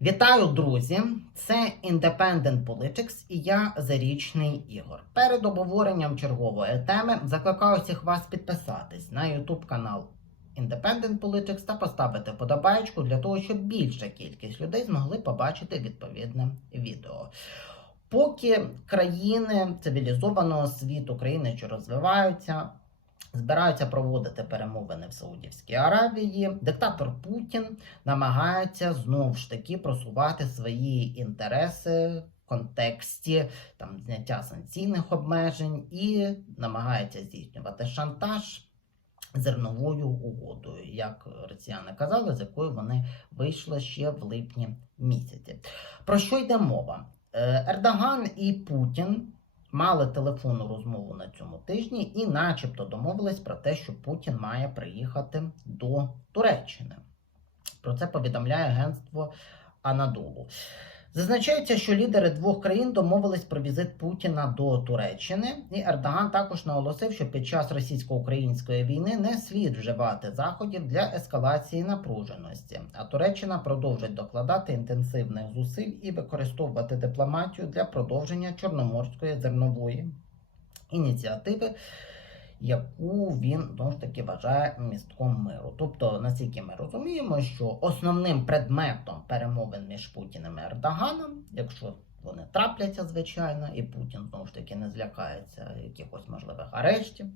Вітаю, друзі! Це Independent Politics і я Зарічний Ігор. Перед обговоренням чергової теми закликаю всіх вас підписатись на YouTube канал Independent Politics та поставити подобаєчку для того, щоб більша кількість людей змогли побачити відповідне відео. Поки країни цивілізованого світу, країни, що розвиваються, збираються проводити перемовини в Саудівській Аравії, диктатор Путін намагається знову ж таки просувати свої інтереси в контексті там зняття санкційних обмежень і намагається здійснювати шантаж зерновою угодою, як росіяни казали, з якою вони вийшли ще в липні місяці. Про що йде мова? Е, Ердоган і Путін мали телефонну розмову на цьому тижні і, начебто, домовились про те, що Путін має приїхати до Туреччини. Про це повідомляє агентство Анадолу. Зазначається, що лідери двох країн домовились про візит Путіна до Туреччини, і Ердоган також наголосив, що під час російсько-української війни не слід вживати заходів для ескалації напруженості. А Туреччина продовжить докладати інтенсивних зусиль і використовувати дипломатію для продовження чорноморської зернової ініціативи, яку він знову ж таки вважає містком миру. Тобто, наскільки ми розуміємо, що основним предметом перемовин між Путіним і Ердоганом, якщо вони трапляться, звичайно, і Путін знову ж таки не злякається якихось можливих арештів.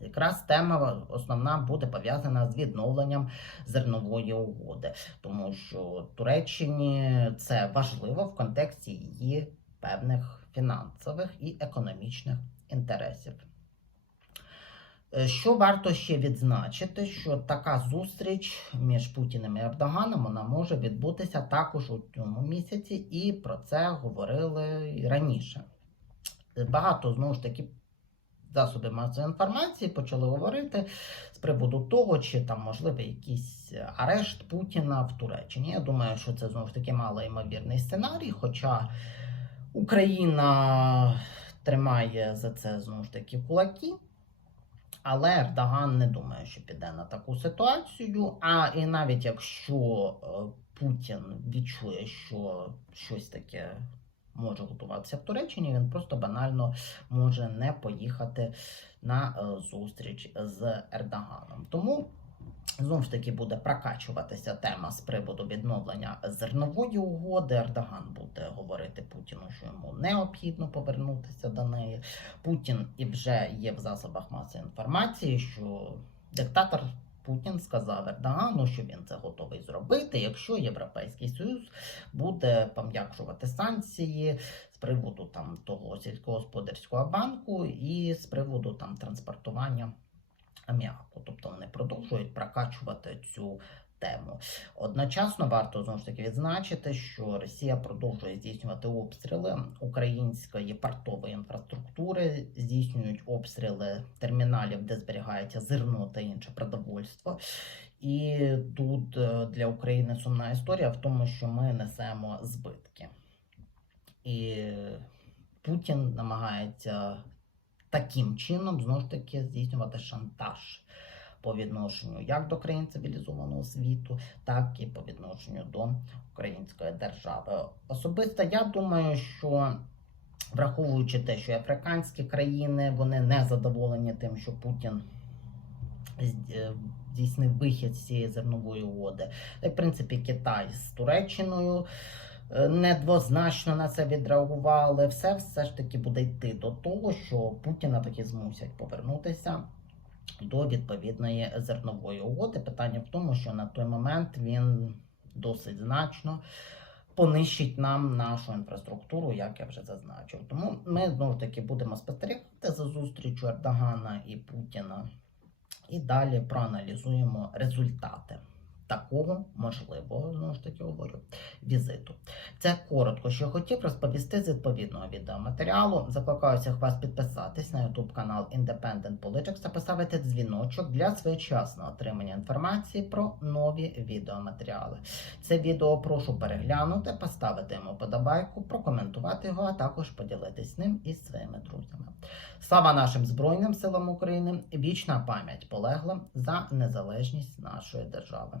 Якраз тема основна буде пов'язана з відновленням зернової угоди, тому що Туреччині це важливо в контексті її певних фінансових і економічних інтересів. Е, Що варто ще відзначити, що така зустріч між Путіним і Ердоганом вона може відбутися також у цьому місяці, і про це говорили раніше. Багато знову ж таки засобів масової інформації почали говорити з приводу того, чи там можливий якийсь арешт Путіна в Туреччині. Я думаю, що це знову ж таки малоймовірний сценарій, хоча Україна тримає за це знову ж таки кулаки. Але Ердоган не думає, що піде на таку ситуацію. А і навіть якщо е, Путін відчує, що щось таке може готуватися в Туреччині, він просто банально може не поїхати на е, зустріч з Ердоганом. Тому знову ж таки буде прокачуватися тема з приводу відновлення зернової угоди. Ердоган буде говорити Путіну, що йому необхідно повернутися до неї. Путін і вже є в засобах масової інформації, що диктатор Путін сказав Ердогану, що він це готовий зробити, якщо Європейський Союз буде пом'якшувати санкції з приводу там того сільськогосподарського банку і з приводу там транспортування аміаку. Тобто вони продовжують прокачувати цю тему. Одночасно варто знову ж таки відзначити, що Росія продовжує здійснювати обстріли української портової інфраструктури, здійснюють обстріли терміналів, де зберігається зерно та інше продовольство. І тут е, для України сумна історія в тому, що ми несемо збитки. І Путін намагається таким чином знову ж таки здійснювати шантаж по відношенню як до країн цивілізованого світу, так і по відношенню до української держави. Особисто я думаю, що враховуючи те, що африканські країни вони не задоволені тим, що Путін е, здійснив вихід з цієї зернової угоди. Та в принципі, Китай з Туреччиною недвозначно на це відреагували. Все все ж таки буде йти до того, що Путіна таки змусять повернутися до відповідної зернової угоди. Питання в тому, що на той момент він досить значно понищить нам нашу інфраструктуру, як я вже зазначив. Тому ми знову таки будемо спостерігати за зустрічю Ердогана і Путіна. І далі проаналізуємо результати такого можливого, знову ж таки говорю, візиту. Це коротко, що хотів розповісти з відповідного відеоматеріалу. Закликаю всіх вас підписатись на YouTube канал Independent Politics та поставити дзвіночок для своєчасного отримання інформації про нові відеоматеріали. Це відео прошу переглянути, поставити йому подобайку, прокоментувати його, а також поділитись ним із своїми друзями. Слава нашим Збройним силам України! Вічна пам'ять полеглим за незалежність нашої держави.